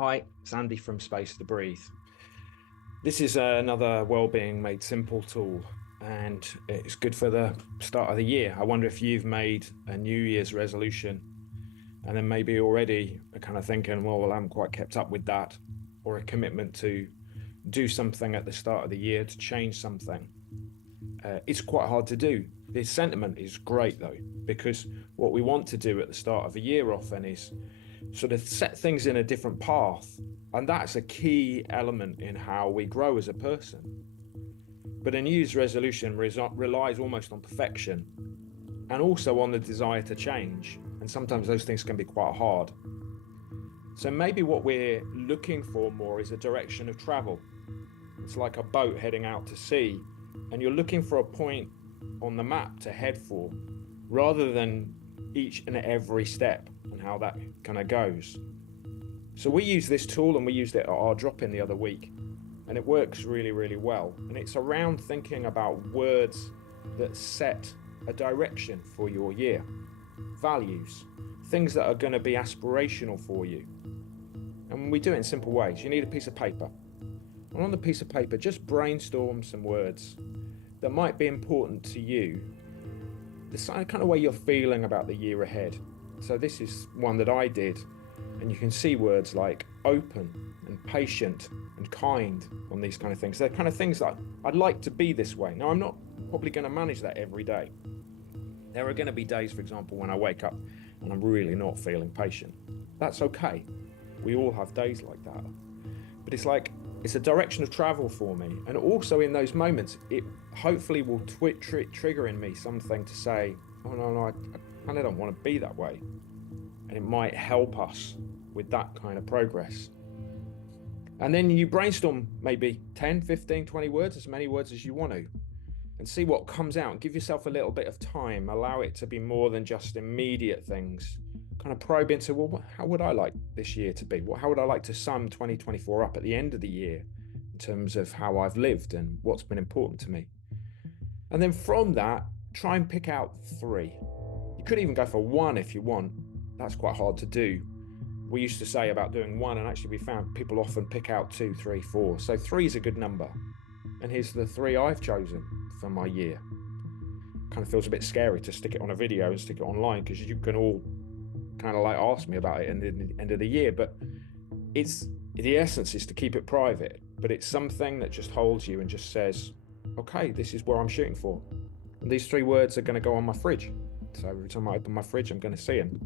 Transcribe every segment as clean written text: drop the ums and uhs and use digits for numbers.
Hi, it's Andy from Space to Breathe. This is another Wellbeing Made Simple tool, and it's good for the start of the year. I wonder if you've made a New Year's resolution and then maybe already are kind of thinking, well, I haven't quite kept up with that, or a commitment to do something at the start of the year to change something. It's quite hard to do. This sentiment is great though, because what we want to do at the start of a year often is sort of set things in a different path. And that's a key element in how we grow as a person. But a New Year's resolution relies almost on perfection and also on the desire to change. And sometimes those things can be quite hard. So maybe what we're looking for more is a direction of travel. It's like a boat heading out to sea, and you're looking for a point on the map to head for rather than each and every step and how that kind of goes. So we use this tool and we used it at our drop-in the other week, and it works really, really well. And it's around thinking about words that set a direction for your year, values, things that are going to be aspirational for you. And we do it in simple ways. You need a piece of paper. And on the piece of paper, just brainstorm some words that might be important to you, the kind of way you're feeling about the year ahead. So this is one that I did, and you can see words like open and patient and kind on these kind of things. They're kind of things that I'd like to be this way. Now, I'm not probably going to manage that every day. There are going to be days, for example, when I wake up and I'm really not feeling patient. That's okay. We all have days like that. But it's a direction of travel for me. And also in those moments, it hopefully will trigger in me something to say, oh, no, I kind of don't want to be that way. And it might help us with that kind of progress. And then you brainstorm maybe 10, 15, 20 words, as many words as you want to, and see what comes out. Give yourself a little bit of time. Allow it to be more than just immediate things. Kind of probe into, well, how would I like this year to be? How would I like to sum 2024 up at the end of the year in terms of how I've lived and what's been important to me? And then from that, try and pick out three. You could even go for one if you want. That's quite hard to do. We used to say about doing one, and actually we found people often pick out 2, 3, 4. So 3 is a good number. And here's the 3 I've chosen for my year. Kind of feels a bit scary to stick it on a video and stick it online, because you can all kind of like ask me about it at the end of the year. But the essence is to keep it private, but it's something that just holds you and just says, okay, this is where I'm shooting for. And these 3 words are going to go on my fridge. So every time I open my fridge, I'm going to see them.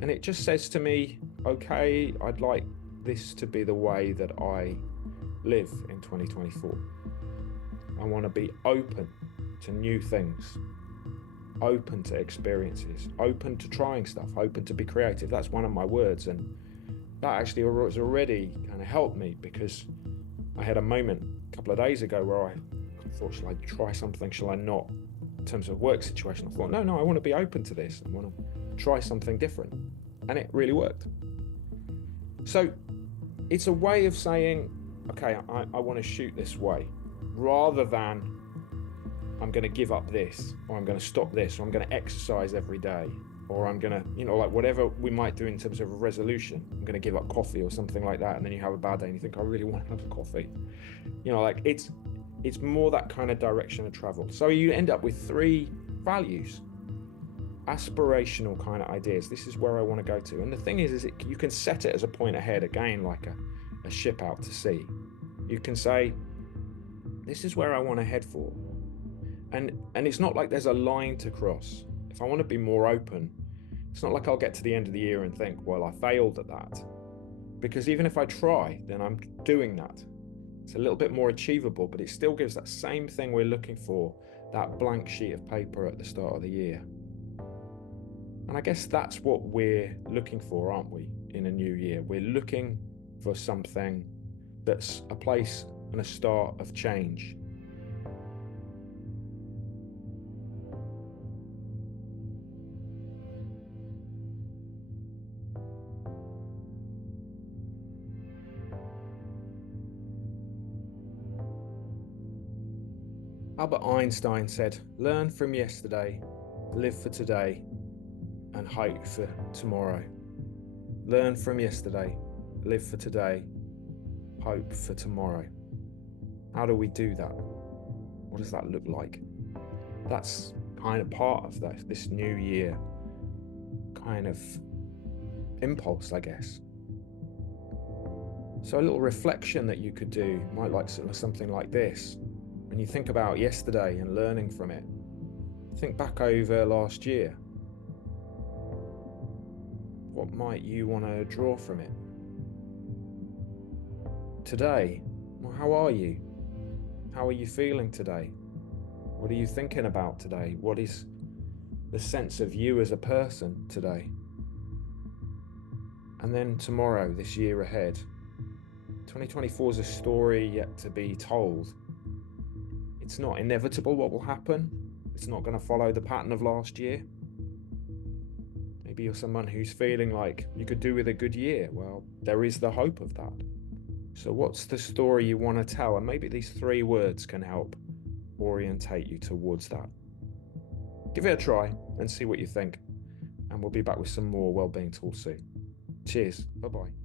And it just says to me, okay, I'd like this to be the way that I live in 2024. I want to be open to new things, open to experiences, open to trying stuff, open to be creative. That's one of my words. And that actually has already kind of helped me, because I had a moment a couple of days ago where I thought, shall I try something? Shall I not? In terms of work situation, I thought, no, I want to be open to this. I want to try something different. And it really worked. So it's a way of saying, okay, I want to shoot this way, rather than I'm going to give up this, or I'm going to stop this, or I'm going to exercise every day, or I'm going to, like whatever we might do in terms of a resolution. I'm going to give up coffee or something like that. And then you have a bad day and you think, I really want to have a coffee. It's more that kind of direction of travel. So you end up with 3 values, aspirational kind of ideas. This is where I want to go to. And the thing is you can set it as a point ahead, again, like a ship out to sea. You can say, this is where I want to head for. And it's not like there's a line to cross. If I want to be more open, it's not like I'll get to the end of the year and think, well, I failed at that. Because even if I try, then I'm doing that. It's a little bit more achievable, but it still gives that same thing we're looking for, that blank sheet of paper at the start of the year. And I guess that's what we're looking for, aren't we, in a new year? We're looking for something that's a place and a start of change. Albert Einstein said, learn from yesterday, live for today, and hope for tomorrow. Learn from yesterday, live for today, hope for tomorrow. How do we do that? What does that look like? That's kind of part of this new year kind of impulse, I guess. So a little reflection that you could do might like something like this. When you think about yesterday and learning from it, think back over last year. What might you want to draw from it? Today, well, how are you? How are you feeling today? What are you thinking about today? What is the sense of you as a person today? And then tomorrow, this year ahead. 2024 is a story yet to be told. It's not inevitable what will happen. It's not going to follow the pattern of last year. Maybe you're someone who's feeling like you could do with a good year. Well, there is the hope of that. So what's the story you want to tell? And maybe these 3 words can help orientate you towards that. Give it a try and see what you think. And we'll be back with some more wellbeing tools soon. Cheers. Bye-bye.